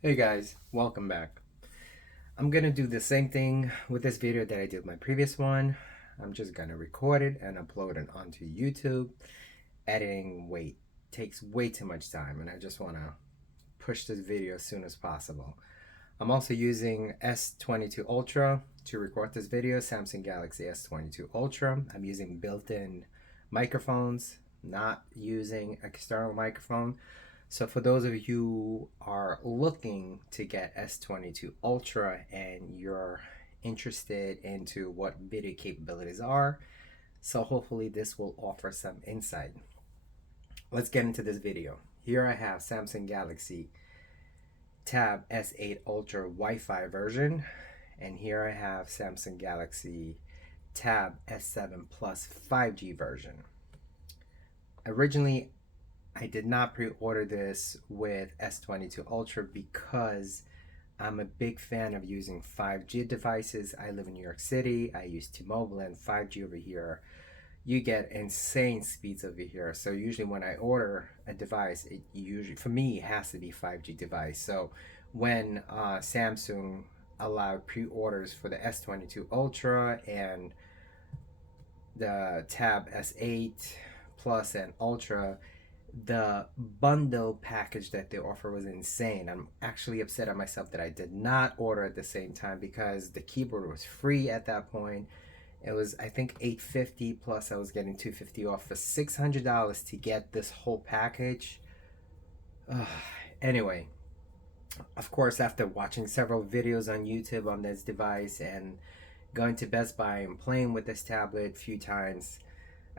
Hey guys, welcome back. I'm gonna do the same thing with this video that I did with my previous one. I'm just gonna record it and upload it onto YouTube. Editing takes way too much time and I just wanna push this video as soon as possible. I'm also using S22 Ultra to record this video, Samsung Galaxy S22 Ultra. I'm using built-in microphones, not using external microphone. So for those of you who are looking to get S22 Ultra and you're interested into what video capabilities are, so hopefully this will offer some insight. Let's get into this video. Here I have Samsung Galaxy Tab S8 Ultra Wi-Fi version, and here I have Samsung Galaxy Tab S7 Plus 5G version. Originally, I did not pre-order this with S22 Ultra because I'm a big fan of using 5G devices. I live in New York City. I use T-Mobile, and 5G over here, you get insane speeds over here. So usually when I order a device, it usually, for me, it has to be 5G device. So when Samsung allowed pre-orders for the S22 Ultra and the Tab S8 Plus and Ultra, the bundle package that they offer was insane. I'm actually upset at myself that I did not order at the same time because the keyboard was free at that point. It was, I think, $850 plus I was getting $250 off for $600 to get this whole package. Anyway, of course, after watching several videos on YouTube on this device and going to Best Buy and playing with this tablet a few times,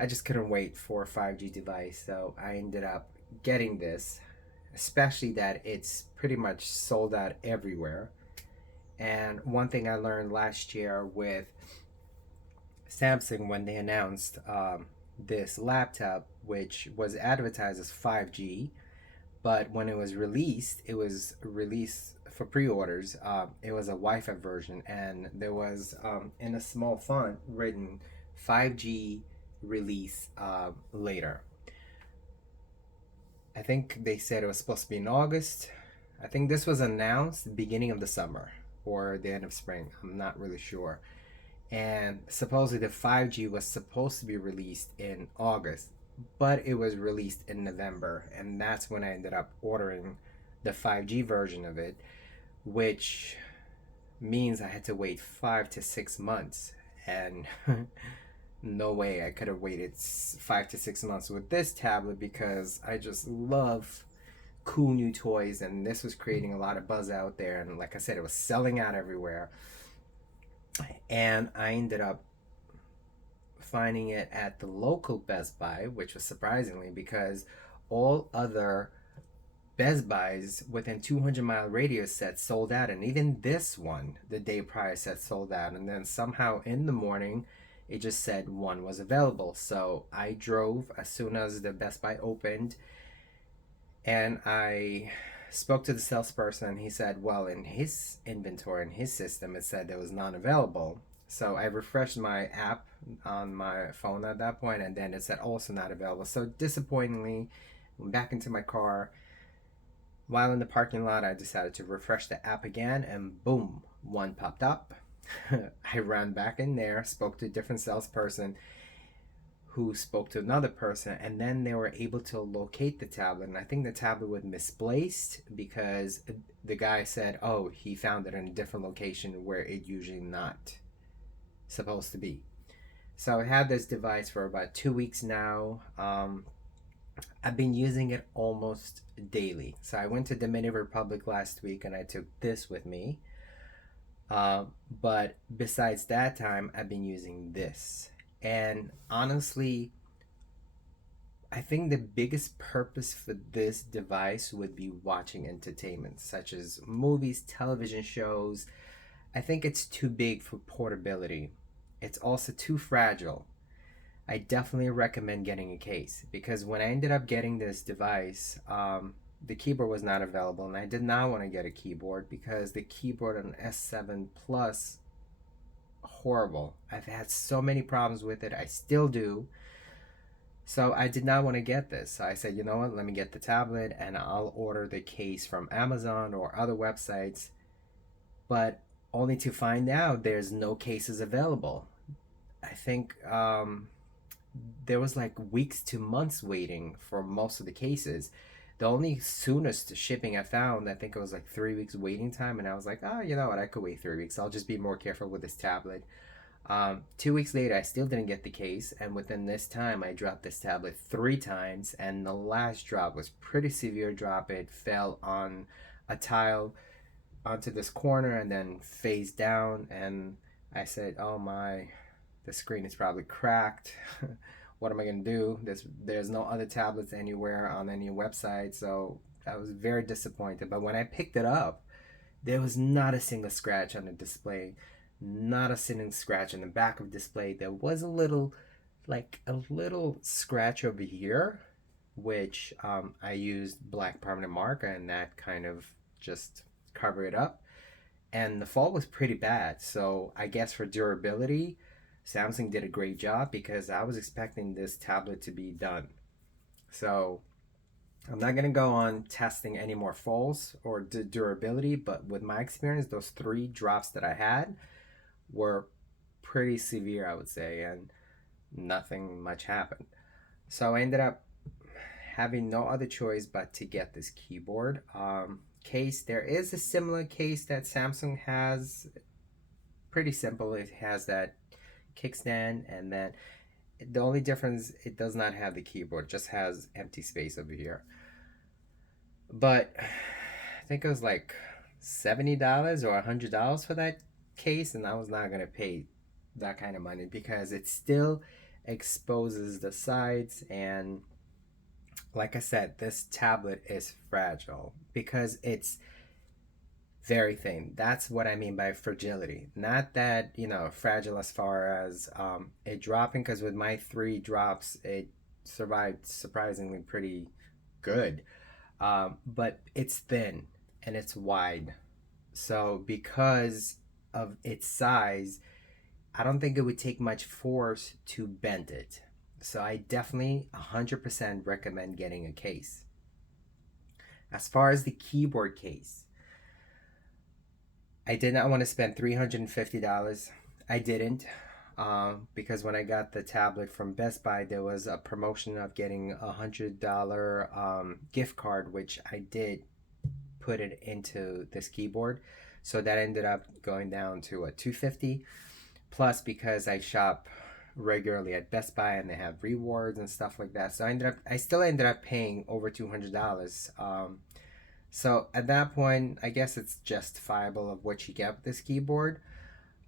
I just couldn't wait for a 5G device, so I ended up getting this, especially that it's pretty much sold out everywhere. And one thing I learned last year with Samsung when they announced this laptop, which was advertised as 5G, but when it was released for pre-orders. It was a Wi-Fi version, and there was in a small font written 5G release later. I think they said it was supposed to be in August. I think this was announced beginning of the summer or the end of spring. I'm not really sure. And supposedly the 5G was supposed to be released in August, but it was released in November, and that's when I ended up ordering the 5G version of it, which means I had to wait 5 to 6 months. And no way I could have waited 5 to 6 months with this tablet because I just love cool new toys, and this was creating a lot of buzz out there. And like I said, it was selling out everywhere. And I ended up finding it at the local Best Buy, which was surprisingly because all other Best Buys within 200-mile radius said sold out, and even this one the day prior said sold out, and then somehow in the morning it just said one was available. So I drove as soon as the Best Buy opened, and I spoke to the salesperson, and he said, well, in his inventory, in his system, it said there was none available. So I refreshed my app on my phone at that point, and then it said also not available. So disappointingly, went back into my car. While in the parking lot, I decided to refresh the app again, and boom, one popped up. I ran back in there, spoke to a different salesperson who spoke to another person, and then they were able to locate the tablet. And I think the tablet was misplaced because the guy said, oh, he found it in a different location where it usually not supposed to be. So I had this device for about 2 weeks now. I've been using it almost daily. So I went to Dominican Republic last week and I took this with me. But besides that time, I've been using this. And honestly, I think the biggest purpose for this device would be watching entertainment, such as movies, television shows. I think it's too big for portability. It's also too fragile. I definitely recommend getting a case because when I ended up getting this device, the keyboard was not available, and I did not want to get a keyboard because the keyboard on S7 Plus, horrible. I've had so many problems with it. I still do. So I did not want to get this. So I said, you know what, let me get the tablet and I'll order the case from Amazon or other websites, but only to find out there's no cases available. I think there was like weeks to months waiting for most of the cases. The only soonest shipping I found, I think it was like 3 weeks waiting time, and I was like, oh, you know what, I could wait 3 weeks. I'll just be more careful with this tablet. 2 weeks later, I still didn't get the case, and within this time, I dropped this tablet 3 times, and the last drop was pretty severe drop. It fell on a tile onto this corner and then face down, and I said, oh my, the screen is probably cracked. What am I gonna do? There's no other tablets anywhere on any website, so I was very disappointed. But when I picked it up, there was not a single scratch on the display, not a single scratch in the back of the display. There was a little scratch over here, which I used black permanent marker, and that kind of just covered it up. And the fall was pretty bad, so I guess for durability, Samsung did a great job because I was expecting this tablet to be done. So I'm not gonna go on testing any more falls or durability, but with my experience, those 3 drops that I had were pretty severe, I would say, and nothing much happened. So I ended up having no other choice but to get this keyboard case. There is a similar case that Samsung has, pretty simple. It has that kickstand, and then the only difference, it does not have the keyboard, it just has empty space over here. But I think it was like $70 or $100 for that case, and I was not gonna pay that kind of money because it still exposes the sides. And like I said, this tablet is fragile because it's very thin. That's what I mean by fragility. Not that, fragile as far as it dropping, because with my 3 drops, it survived surprisingly pretty good. But it's thin and it's wide. So, because of its size, I don't think it would take much force to bend it. So, I definitely 100% recommend getting a case. As far as the keyboard case, I did not want to spend $350. I didn't, because when I got the tablet from Best Buy, there was a promotion of getting $100 gift card, which I did put it into this keyboard. So that ended up going down to a 250. Plus, because I shop regularly at Best Buy and they have rewards and stuff like that, so I still ended up paying over $200. So at that point, I guess it's justifiable of what you get with this keyboard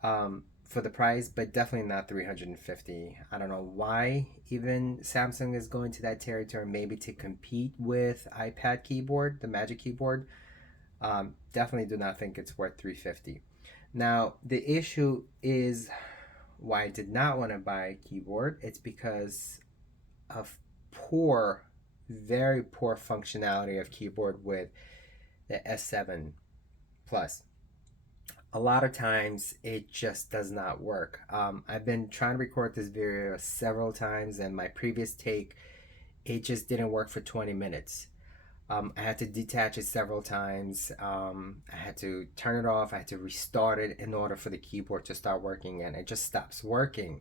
for the price, but definitely not 350. I don't know why even Samsung is going to that territory, maybe to compete with iPad keyboard, the Magic Keyboard. Definitely do not think it's worth 350. Now, the issue is why I did not want to buy a keyboard. It's because of poor, very poor functionality of keyboard with the S7 Plus. A lot of times it just does not work. I've been trying to record this video several times, and my previous take, it just didn't work for 20 minutes. I had to detach it several times. I had to turn it off. I had to restart it in order for the keyboard to start working, and it just stops working.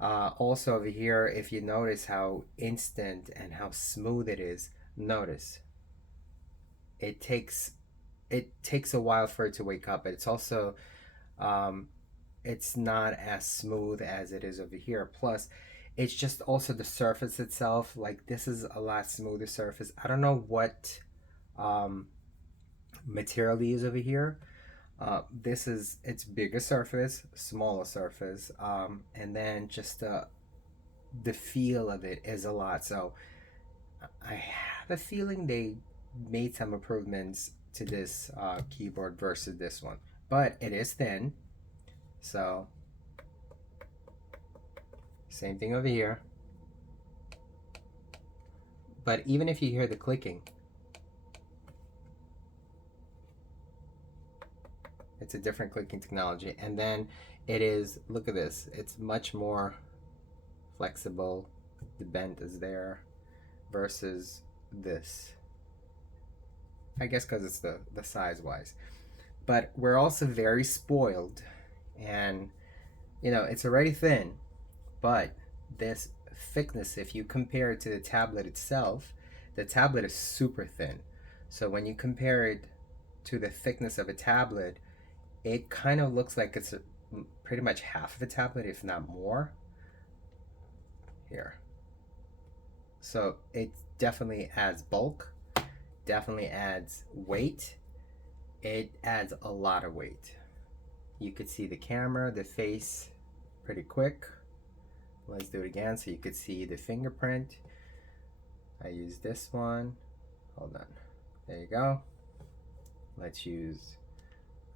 Also over here, if you notice how instant and how smooth it is, notice it takes a while for it to wake up. But it's also it's not as smooth as it is over here. Plus, it's just also the surface itself. Like, this is a lot smoother surface. I don't know what material they use over here. It's bigger surface, smaller surface, and then just the feel of it is a lot. So I have a feeling they made some improvements to this keyboard versus this one, but it is thin. So same thing over here. But even if you hear the clicking, it's a different clicking technology. And then it is, look at this, it's much more flexible. the bend is there versus this. I guess because it's the size wise. But we're also very spoiled, and it's already thin, but this thickness, if you compare it to the tablet itself, the tablet is super thin. So when you compare it to the thickness of a tablet, it kind of looks like it's pretty much half of a tablet, if not more. Here. So it definitely adds bulk, definitely adds weight. It adds a lot of weight. You could see the camera, the face pretty quick. Let's do it again so you could see the fingerprint. I use this one. Hold on. There you go. Let's use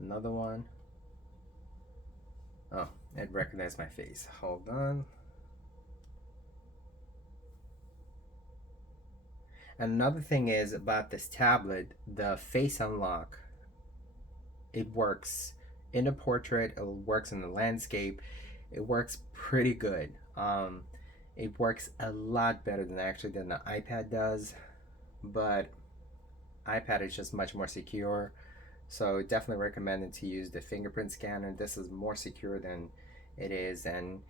another one. Oh, it recognized my face. Hold on. And another thing is about this tablet, the face unlock. It works in a portrait, it works in the landscape, it works pretty good. It works a lot better than the iPad does, but iPad is just much more secure. So definitely recommended to use the fingerprint scanner. This is more secure than it is, and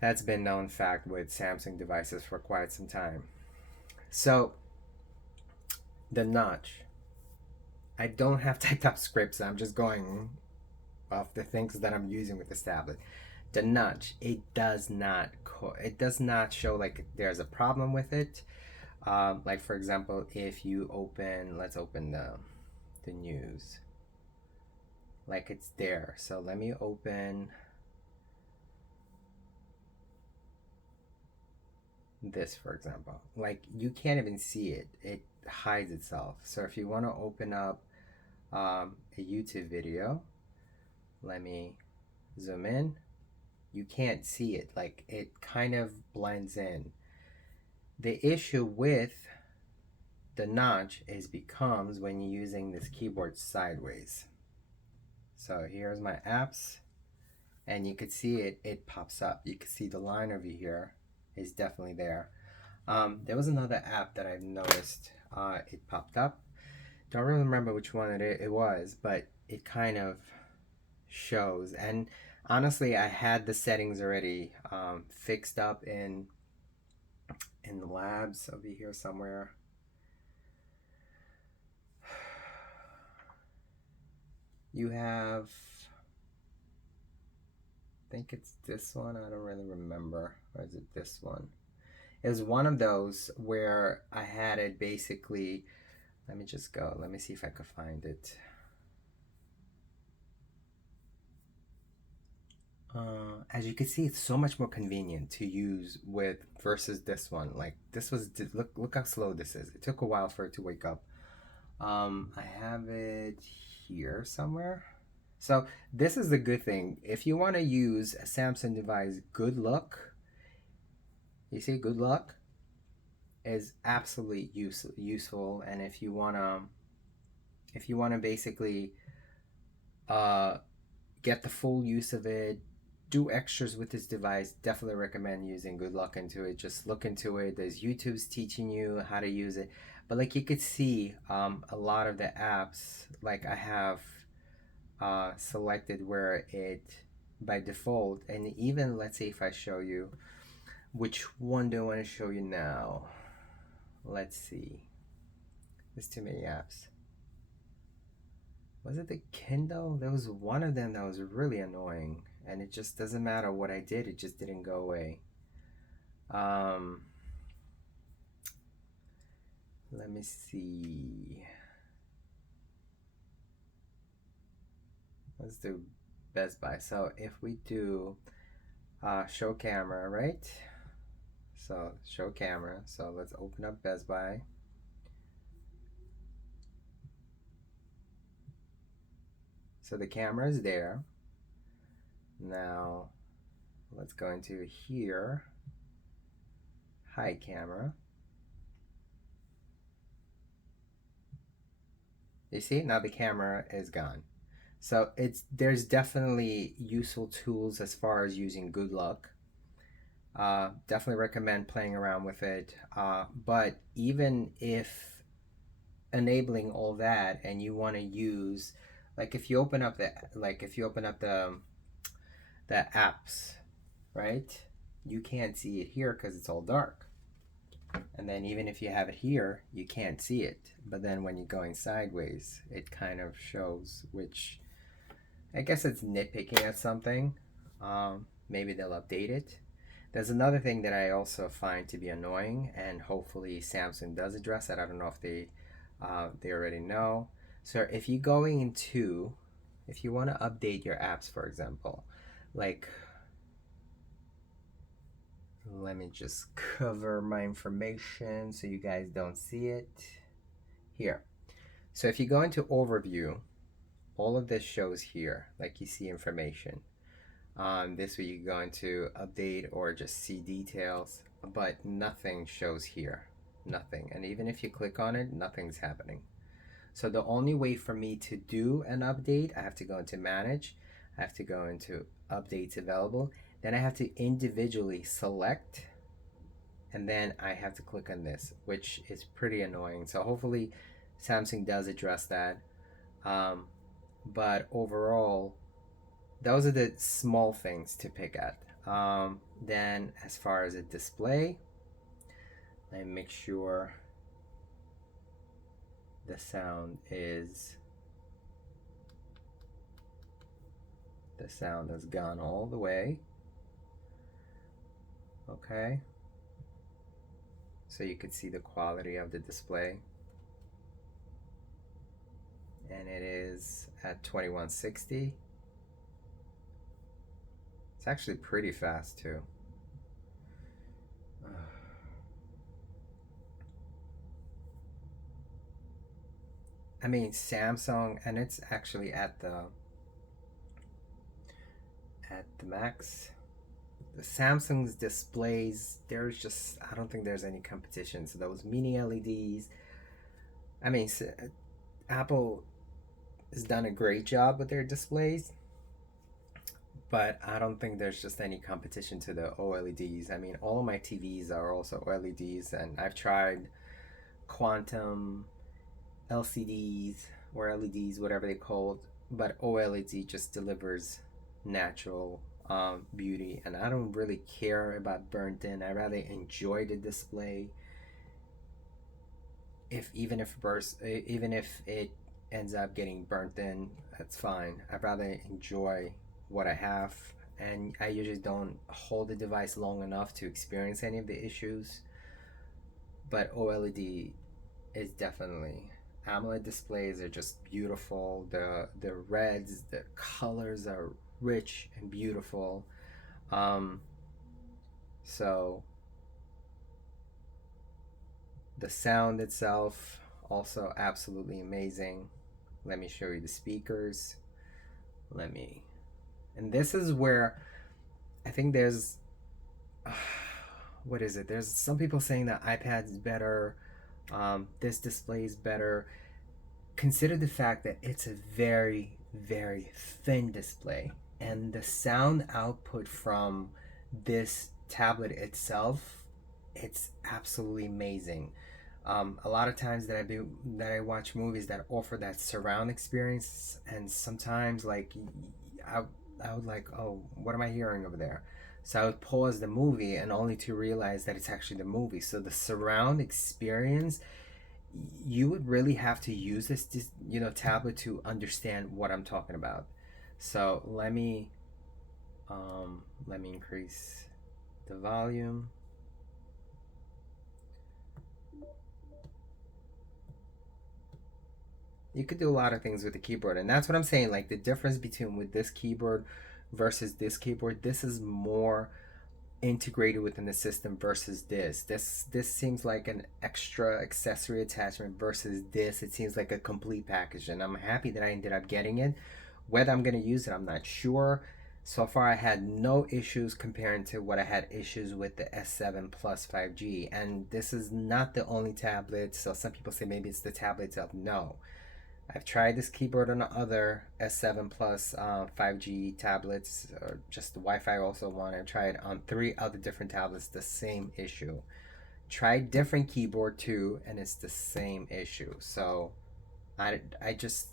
that's been known fact with Samsung devices for quite some time. So the notch. I don't have typed up scripts. I'm just going off the things that I'm using with this tablet. The notch, it does not show like there's a problem with it. Like for example, if you open, let's open the news, like it's there. So let me open this, for example. Like you can't even see it. It hides itself. So if you want to open up a YouTube video, let me zoom in. You can't see it. Like it kind of blends in. The issue with the notch is becomes when you're using this keyboard sideways. So here's my apps, and you could see it pops up. You can see the line over here is definitely there. There was another app that I've noticed, it popped up. Don't really remember which one it was, but it kind of shows. And honestly, I had the settings already fixed up in the labs over here somewhere. You have, I think it's this one. I don't really remember. Or is it this one? It was one of those where I had it basically. Let me just go. Let me see if I could find it. As you can see, it's so much more convenient to use with versus this one. Like this was, look how slow this is. It took a while for it to wake up. I have it here somewhere. So this is the good thing. If you want to use a Samsung device, good luck. You see, good luck is absolutely useful. And if you wanna basically uh, get the full use of it, do extras with this device, definitely recommend using good luck into it. Just look into it. There's YouTube's teaching you how to use it. But like you could see, a lot of the apps, like I have selected where it by default, and even let's say if I show you, which one do I want to show you now? Let's see. There's too many apps. Was it the Kindle? There was one of them that was really annoying, and it just doesn't matter what I did, it just didn't go away. Let me see. Let's do Best Buy. So if we do show camera, right? So show camera. So let's open up Best Buy. So the camera is there. Now let's go into here, hide camera. You see, now the camera is gone. So there's definitely useful tools as far as using good luck. Definitely recommend playing around with it. But even if enabling all that and you want to use, like if you open up the apps, right? You can't see it here because it's all dark. And then even if you have it here, you can't see it. But then when you're going sideways, it kind of shows, which I guess it's nitpicking at something. Maybe they'll update it. There's another thing that I also find to be annoying, and hopefully Samsung does address it. I don't know if they already know. So if you go into, if you want to update your apps, for example, like let me just cover my information so you guys don't see it here. So if you go into overview, all of this shows here, like you see information. This way you can go into update or just see details, but nothing shows here. Nothing. And even if you click on it, nothing's happening. So the only way for me to do an update, I have to go into manage, I have to go into updates available, then I have to individually select, and then I have to click on this, which is pretty annoying. So hopefully Samsung does address that. Um, but overall, those are the small things to pick at. Then as far as a display, let me make sure the sound has gone all the way. Okay. So you could see the quality of the display. And it is at 2160. It's actually pretty fast too. I mean Samsung, and it's actually at the max. The Samsung's displays, there's just, I don't think there's any competition. So those mini LEDs, I mean, Apple has done a great job with their displays, but I don't think there's just any competition to the OLEDs. I mean, all of my TVs are also OLEDs, and I've tried quantum LCDs or LEDs, whatever they called, but OLED just delivers natural beauty, and I don't really care about burnt in. I rather enjoy the display. If even if it ends up getting burnt in, that's fine. I'd rather enjoy what I have, and I usually don't hold the device long enough to experience any of the issues. But OLED is definitely, AMOLED displays are just beautiful. The reds, the colors are rich and beautiful. Um, so the sound itself also absolutely amazing. Let me show you the speakers. Let me, and this is where I think there's what is it? There's some people saying that iPad's better. This display is better. Consider the fact that it's a very, very thin display, and the sound output from this tablet itself, it's absolutely amazing. A lot of times that I watch movies that offer that surround experience, and sometimes like I, I would like, oh, what am I hearing over there? So I would pause the movie and only to realize that it's actually the movie. So the surround experience, you would really have to use this tablet to understand what I'm talking about. So let me increase the volume. You could do a lot of things with the keyboard, and that's what I'm saying, like the difference between with this keyboard versus this keyboard, this is more integrated within the system versus this seems like an extra accessory attachment versus this, it seems like a complete package, and I'm happy that I ended up getting it. Whether I'm going to use it, I'm not sure. So far I had no issues comparing to what I had issues with the S7 Plus 5G, and this is not the only tablet. So some people say maybe it's the tablet itself. No, I've tried this keyboard on other S7 Plus 5G tablets, or just the Wi-Fi also one. I've tried on 3 other different tablets, the same issue. Tried different keyboard too, and it's the same issue. So I just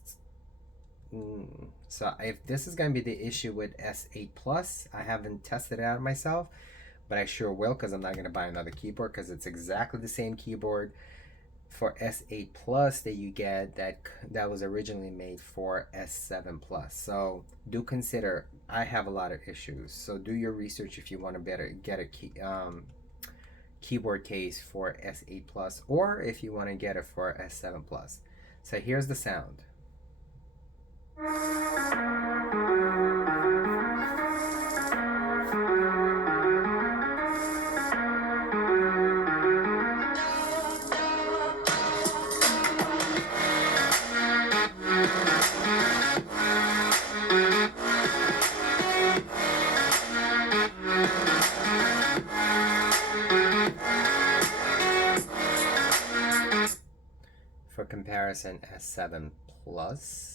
so if this is gonna be the issue with S8 Plus, I haven't tested it out myself, but I sure will because I'm not gonna buy another keyboard because it's exactly the same keyboard for S8 Plus that you get that was originally made for S7 Plus. So do consider, I have a lot of issues. So do your research if you want to better get a keyboard case for S8 Plus, or if you want to get it for S7 Plus. So here's the sound. For comparison, S7 Plus.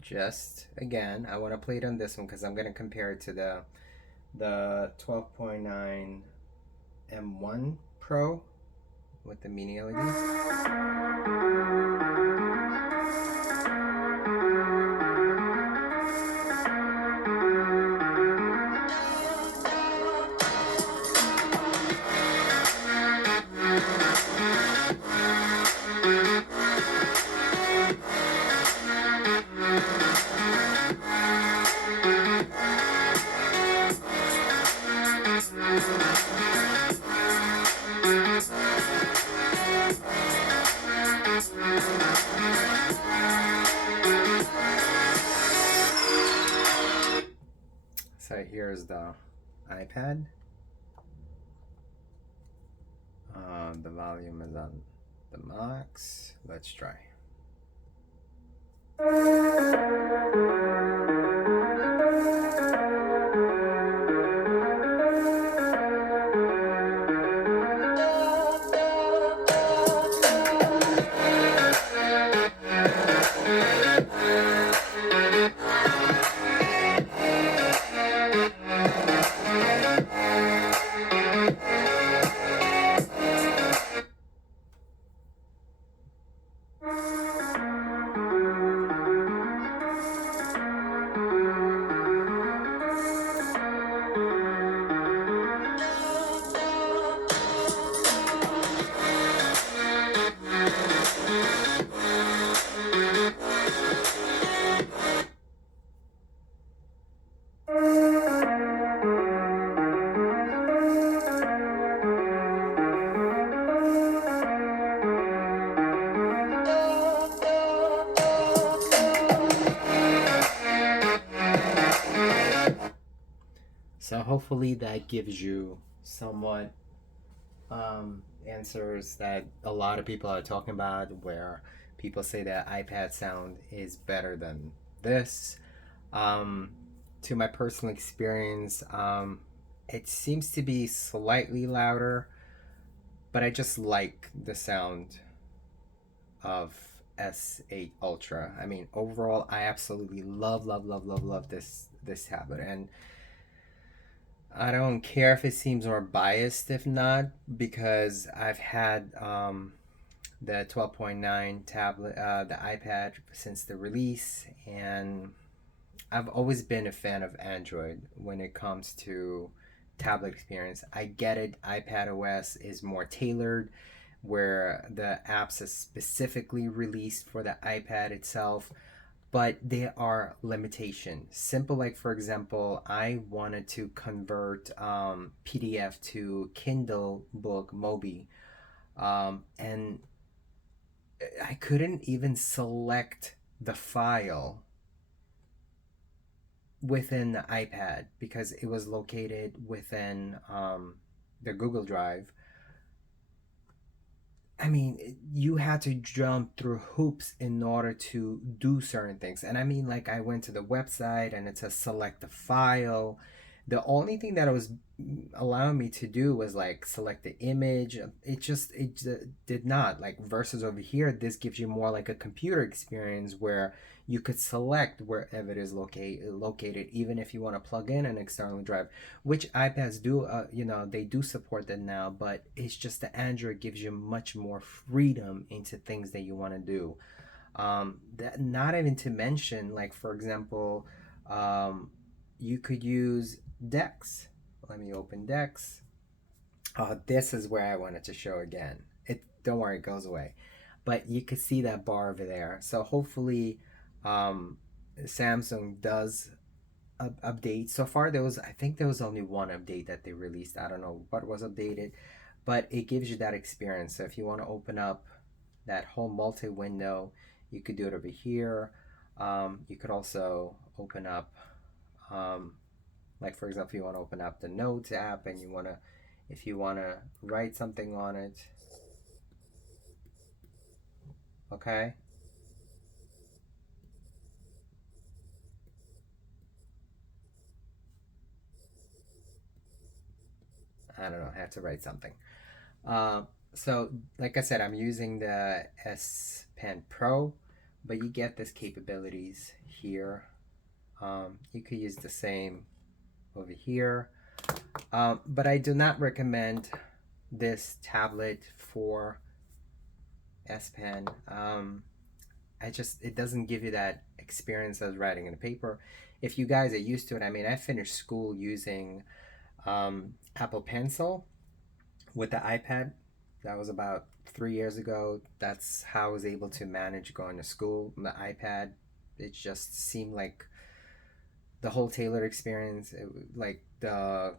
Just again, I want to play it on this one because I'm going to compare it to the 12.9 M1 Pro with the mini LED. So here's the iPad. The volume is on the max. Let's try. So hopefully that gives you somewhat answers that a lot of people are talking about, where people say that iPad sound is better than this. Um, to my personal experience, it seems to be slightly louder, but I just like the sound of S8 Ultra. I mean, overall, I absolutely love this tablet, and I don't care if it seems more biased if not, because I've had the 12.9 tablet, the iPad since the release, and I've always been a fan of Android when it comes to tablet experience. I get it, iPad OS is more tailored, where the apps are specifically released for the iPad itself. but there are limitations. Simple, like for example, I wanted to convert PDF to Kindle book Mobi, and I couldn't even select the file within the iPad because it was located within the Google Drive. I mean, you had to jump through hoops in order to do certain things. And I mean, like, I went to the website and it says select the file. The only thing that it was allowing me to do was like select the image. It did not. Like, versus over here, this gives you more like a computer experience where you could select wherever it is located, even if you want to plug in an external drive, which iPads do, they do support that now, but it's just the Android gives you much more freedom into things that you want to do. That, not even to mention, like for example, um, you could use Dex. Let me open Dex. This is where I wanted to show again. It, don't worry, it goes away. But you could see that bar over there. So hopefully, um, Samsung does update. So far, I think there was only one update that they released. I don't know what was updated, but it gives you that experience. So if you want to open up that whole multi window, you could do it over here. You could also open up, um, like for example, you want to open up the Notes app and you want to, if you want to write something on it, okay? I don't know, I have to write something. Uh, so, like I said, I'm using the S Pen Pro, but you get this capabilities here. You could use the same over here, but I do not recommend this tablet for S Pen. It doesn't give you that experience as writing in a paper. If you guys are used to it, I mean, I finished school using Apple Pencil with the iPad. That was about 3 years ago. That's how I was able to manage going to school. The iPad, it just seemed like the whole tailored experience, like the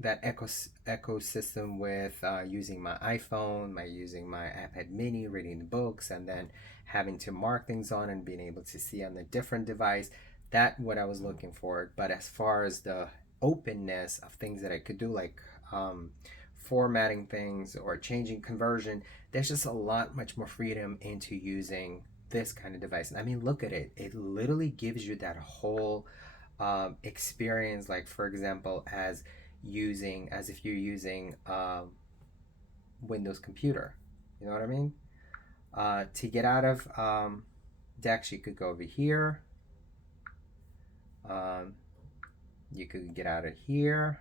that ecosystem with using my iPhone, my using my iPad Mini, reading the books, and then having to mark things on and being able to see on a different device. That what I was looking for. But as far as the openness of things that I could do, like formatting things or changing conversion, there's just a lot much more freedom into using this kind of device. And I mean, look at it. It literally gives you that whole experience, like for example, as if you're using Windows computer. You know what I mean? To get out of Dex, you could go over here. Um, you could get out of here.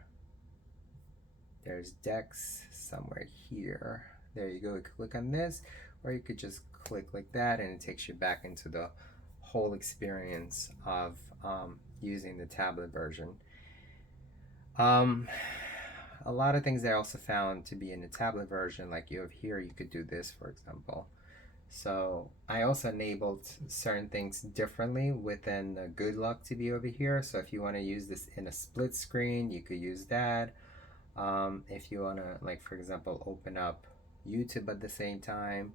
There's Dex somewhere here. There you go. You could click on this, or you could just click like that, and it takes you back into the whole experience of using the tablet version. Um, a lot of things that I also found to be in the tablet version, like you have here, you could do this, for example. So I also enabled certain things differently within the Good Luck to be over here. So if you want to use this in a split screen, you could use that. If you want to, like for example, open up YouTube at the same time,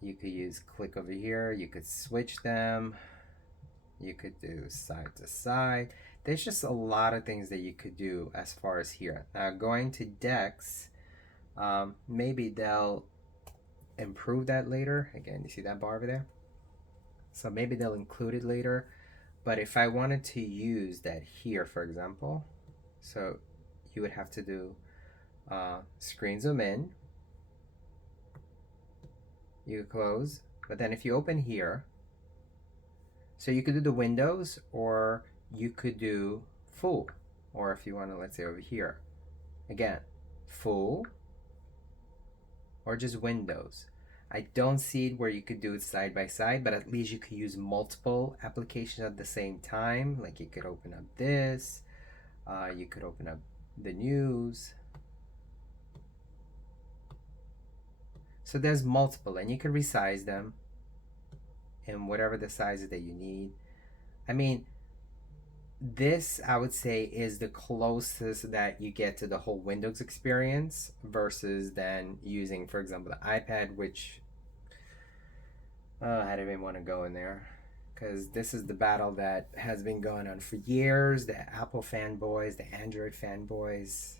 you could use click over here. You could switch them. You could do side to side. There's just a lot of things that you could do as far as here. Now going to Dex, maybe they'll improve that later. Again, you see that bar over there? So maybe they'll include it later. But if I wanted to use that here, for example, so you would have to do screen zoom in, you close, but then if you open here, so you could do the windows or you could do full, or if you want to, let's say over here, again, full or just windows. I don't see it where you could do it side by side, but at least you could use multiple applications at the same time. Like you could open up this, you could open up the news. So there's multiple, and you can resize them. in whatever the sizes that you need. I mean, this I would say is the closest that you get to the whole Windows experience versus then using, for example, the iPad, which I don't even want to go in there because this is the battle that has been going on for years. The Apple fanboys, the Android fanboys,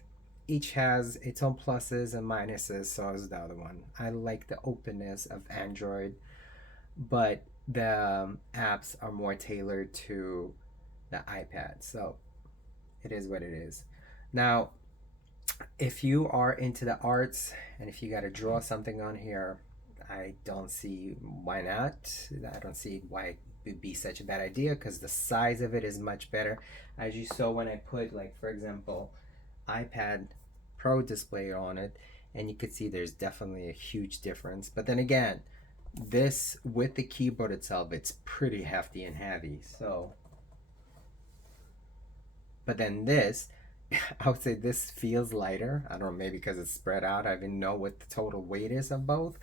each has its own pluses and minuses. So is the other one. I like the openness of Android, but the apps are more tailored to the iPad. So it is what it is. Now, if you are into the arts and if you got to draw something on here, I don't see why not. I don't see why it would be such a bad idea because the size of it is much better. As you saw when I put, like, for example, iPad Pro display on it, and you could see there's definitely a huge difference. But then again, this with the keyboard itself, it's pretty hefty and heavy. So, but then this, I would say this feels lighter. I don't know, maybe because it's spread out. I didn't know what the total weight is of both.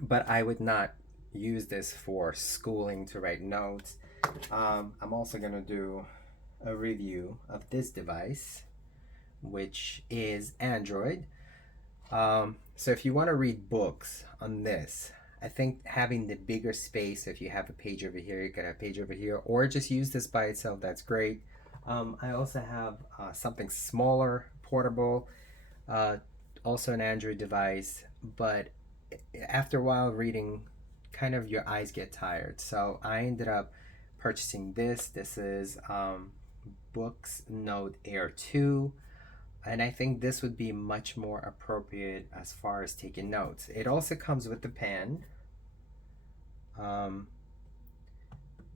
But I would not use this for schooling to write notes. I'm also going to do a review of this device, which is Android. So if you want to read books on this, I think having the bigger space, if you have a page over here, you could have a page over here, or just use this by itself, that's great. I also have something smaller, portable, uh, also an Android device, but after a while reading, kind of your eyes get tired. So I ended up purchasing this. This is Books Note Air 2. And I think this would be much more appropriate as far as taking notes. It also comes with the pen, um,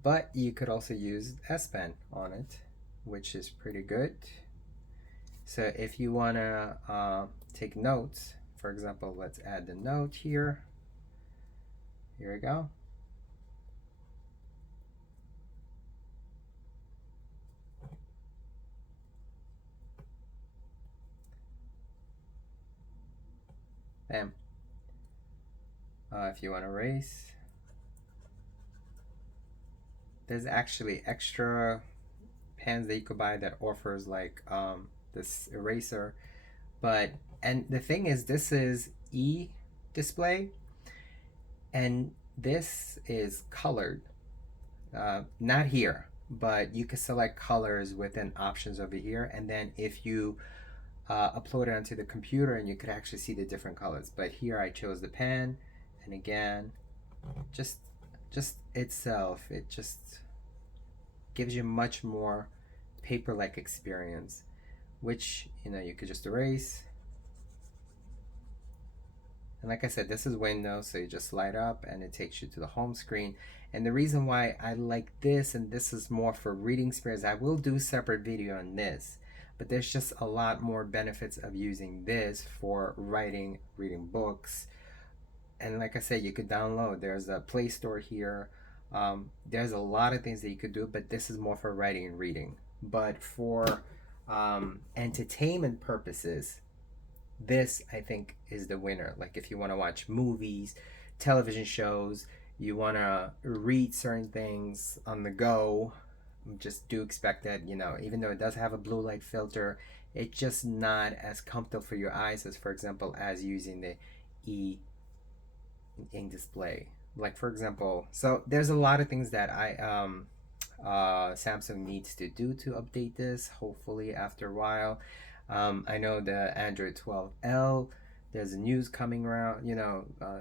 but you could also use S Pen on it, which is pretty good. So if you want to take notes, for example, let's add the note here. Here we go. Bam. If you want to erase, there's actually extra pens that you could buy that offers like this eraser. But and the thing is, this is display, and this is colored. Not here, but you can select colors within options over here, and then if you upload it onto the computer, and you could actually see the different colors. But here I chose the pen, and again, just itself, it just gives you much more paper-like experience, which you could just erase. And like I said, this is Windows, so you just slide up and it takes you to the home screen. And the reason why I like this, and this is more for reading experience, I will do a separate video on this, but there's just a lot more benefits of using this for writing, reading books. And like I said, you could download. There's a Play Store here. There's a lot of things that you could do, but this is more for writing and reading. But for entertainment purposes, this I think is the winner. Like if you want to watch movies, television shows, you want to read certain things on the go, just do expect that, even though it does have a blue light filter, it's just not as comfortable for your eyes as, for example, as using the e ink display. Like for example, so there's a lot of things that Samsung needs to do to update this, hopefully after a while. I know the Android 12L, there's news coming around,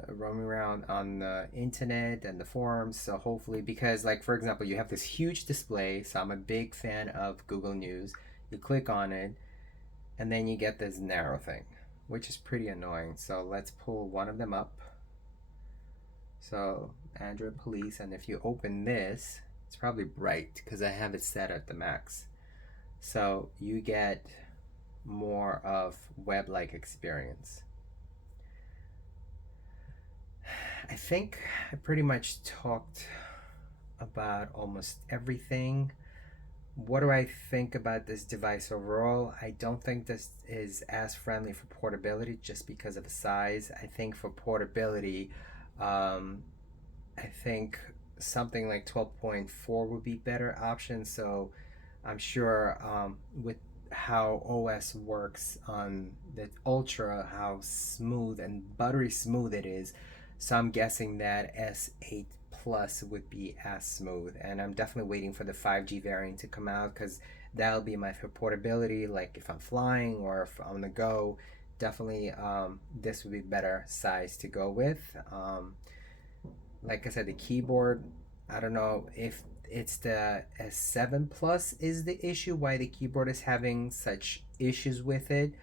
roaming around on the internet and the forums. So hopefully, because like, for example, you have this huge display. So I'm a big fan of Google News. You click on it and then you get this narrow thing, which is pretty annoying. So let's pull one of them up. So Android Police, and if you open this, it's probably bright because I have it set at the max. So you get more of web-like experience. I think I pretty much talked about almost everything. What do I think about this device overall? I don't think this is as friendly for portability just because of the size. I think for portability, I think something like 12.4 would be better option. So I'm sure with how OS works on the Ultra, how smooth and buttery smooth it is. So I'm guessing that S8 Plus would be as smooth. And I'm definitely waiting for the 5G variant to come out because that'll be my for portability. Like if I'm flying or if I'm on the go, definitely this would be better size to go with. Like I said, the keyboard, I don't know if it's the S7 Plus is the issue, why the keyboard is having such issues with it.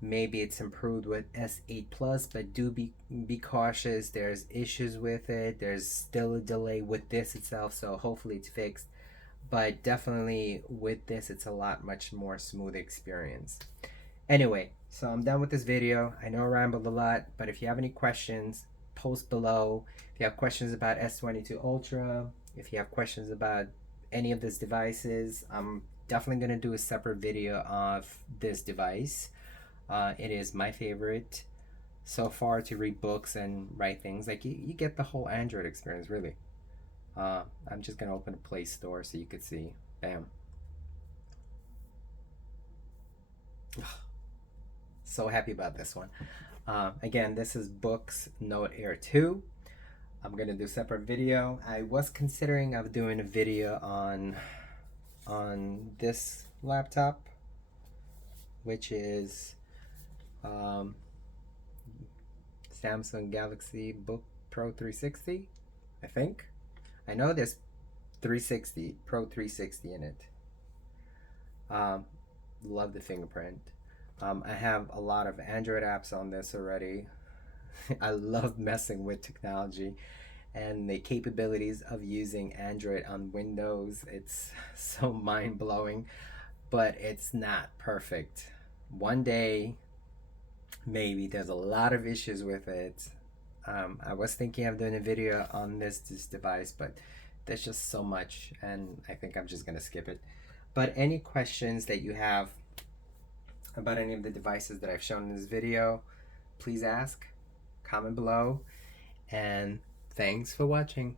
Maybe it's improved with S8 Plus, but do be cautious. There's issues with it. There's still a delay with this itself, so hopefully it's fixed. But definitely with this, it's a lot much more smooth experience. Anyway, so I'm done with this video. I know I rambled a lot, but if you have any questions, post below. If you have questions about S22 Ultra, if you have questions about any of these devices, I'm definitely going to do a separate video of this device. It is my favorite so far to read books and write things. Like you get the whole Android experience, really. I'm just going to open a Play Store so you could see. Bam. So happy about this one. Again, this is Books Note Air 2. I'm gonna do a separate video. I was considering of doing a video on this laptop, which is um, Samsung Galaxy Book Pro 360. I think. I know there's 360 Pro 360 in it. Um, love the fingerprint. I have a lot of Android apps on this already. I love messing with technology and the capabilities of using Android on Windows. It's so mind blowing, but it's not perfect. One day, maybe there's a lot of issues with it. I was thinking of doing a video on this device, but there's just so much, and I think I'm just gonna skip it. But any questions that you have about any of the devices that I've shown in this video, please ask, comment below, and thanks for watching.